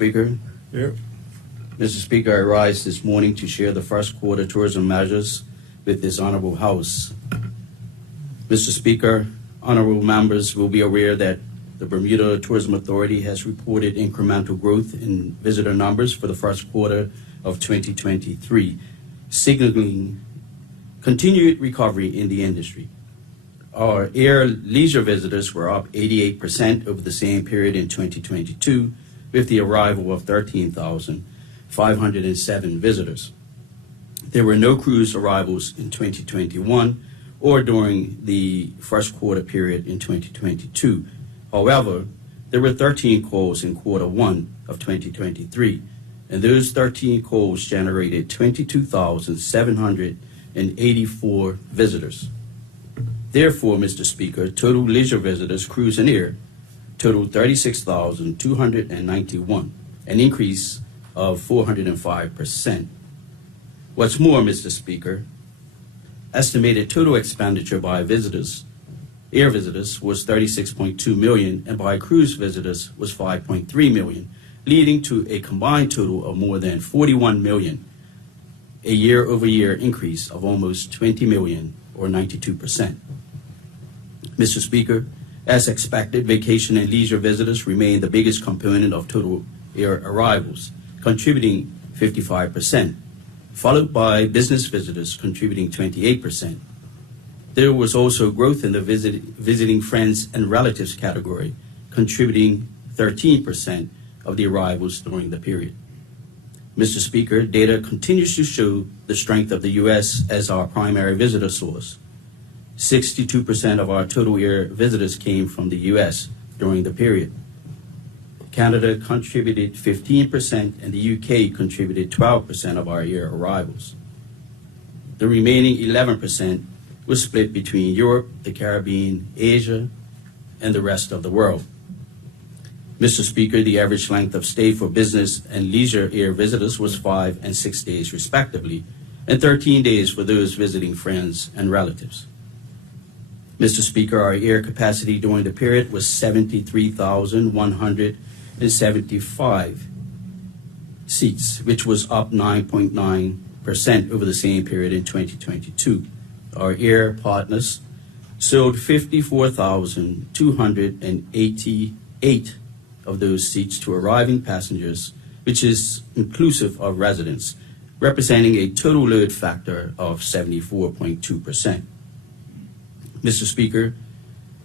Speaker. Here. Mr. Speaker, I rise this morning to share the first quarter tourism measures with this honorable House. Mr. Speaker, honorable members will be aware that the Bermuda Tourism Authority has reported incremental growth in visitor numbers for the first quarter of 2023, signaling continued recovery in the industry. Our air leisure visitors were up 88% over the same period in 2022, with the arrival of 13,507 visitors. There were no cruise arrivals in 2021 or during the first quarter period in 2022. However, there were 13 calls in quarter one of 2023, and those 13 calls generated 22,784 visitors. Therefore, Mr. Speaker, total leisure visitors, cruise and air, totaled 36,291, an increase of 405%. What's more, Mr. Speaker, estimated total expenditure by visitors, air visitors, was $36.2 million, and by cruise visitors was $5.3 million, leading to a combined total of more than $41 million, a year-over-year increase of almost $20 million, or 92%. Mr. Speaker, as expected, vacation and leisure visitors remain the biggest component of total air arrivals, contributing 55%, followed by business visitors contributing 28%. There was also growth in the visiting friends and relatives category, contributing 13% of the arrivals during the period. Mr. Speaker, data continues to show the strength of the U.S. as our primary visitor source. 62% of our total air visitors came from the U.S. during the period. Canada contributed 15% and the UK contributed 12% of our air arrivals. The remaining 11% was split between Europe, the Caribbean, Asia, and the rest of the world. Mr. Speaker, the average length of stay for business and leisure air visitors was 5 and 6 days respectively, and 13 days for those visiting friends and relatives. Mr. Speaker, our air capacity during the period was 73,175 seats, which was up 9.9% over the same period in 2022. Our air partners sold 54,288 of those seats to arriving passengers, which is inclusive of residents, representing a total load factor of 74.2%. Mr. Speaker,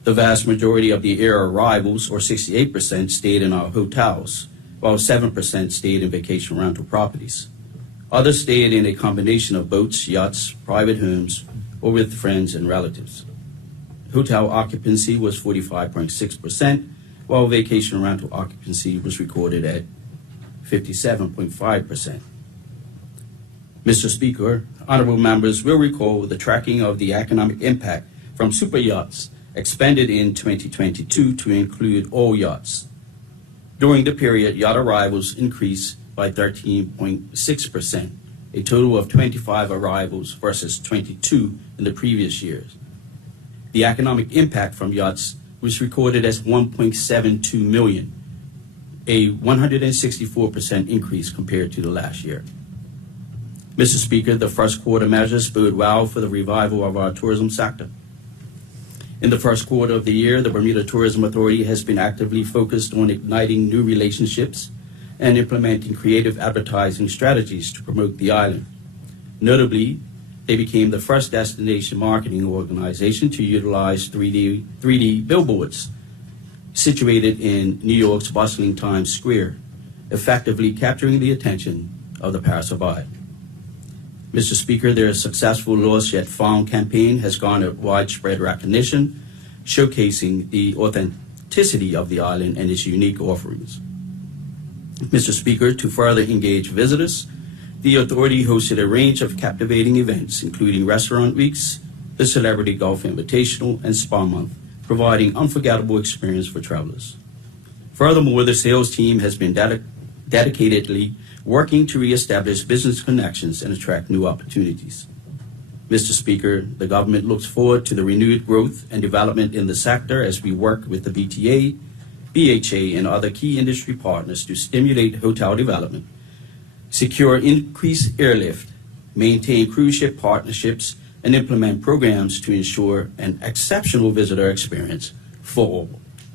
the vast majority of the air arrivals, or 68%, stayed in our hotels, while 7% stayed in vacation rental properties. Others stayed in a combination of boats, yachts, private homes, or with friends and relatives. Hotel occupancy was 45.6%, while vacation rental occupancy was recorded at 57.5%. Mr. Speaker, honorable members will recall the tracking of the economic impact from super yachts expanded in 2022 to include all yachts. During the period, yacht arrivals increased by 13.6%, a total of 25 arrivals versus 22 in the previous years. The economic impact from yachts was recorded as $1.72 million, a 164% increase compared to the last year. Mr. Speaker, the first quarter measures bode well for the revival of our tourism sector. In the first quarter of the year, the Bermuda Tourism Authority has been actively focused on igniting new relationships and implementing creative advertising strategies to promote the island. Notably, they became the first destination marketing organization to utilize 3D billboards situated in New York's bustling Times Square, effectively capturing the attention of the passerby. Mr. Speaker, their successful Lost Yet Found campaign has garnered widespread recognition, showcasing the authenticity of the island and its unique offerings. Mr. Speaker, to further engage visitors, the authority hosted a range of captivating events, including restaurant weeks, the Celebrity Golf Invitational, and Spa Month, providing unforgettable experience for travelers. Furthermore, the sales team has been dedicatedly working to reestablish business connections and attract new opportunities. Mr. Speaker, the government looks forward to the renewed growth and development in the sector as we work with the BTA BHA, and other key industry partners to stimulate hotel development, secure increased airlift, maintain cruise ship partnerships, and implement programs to ensure an exceptional visitor experience for all.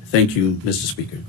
Thank you, Mr. Speaker.